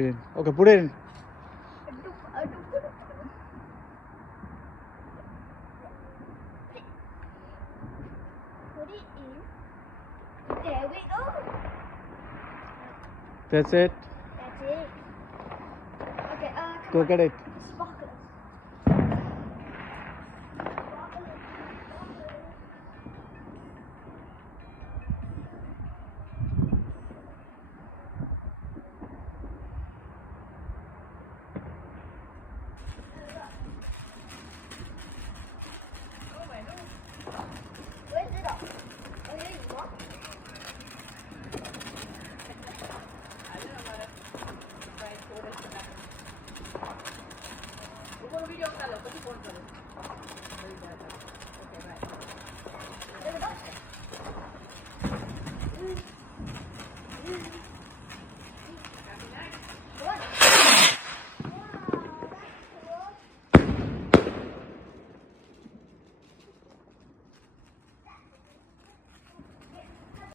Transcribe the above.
Okay, put it in. Put it in. There we go. That's it. That's it. Okay, Go get it. Sparkle. Where's it up? Oh, here you are. ऊपर video बना लो, પછી phone करो.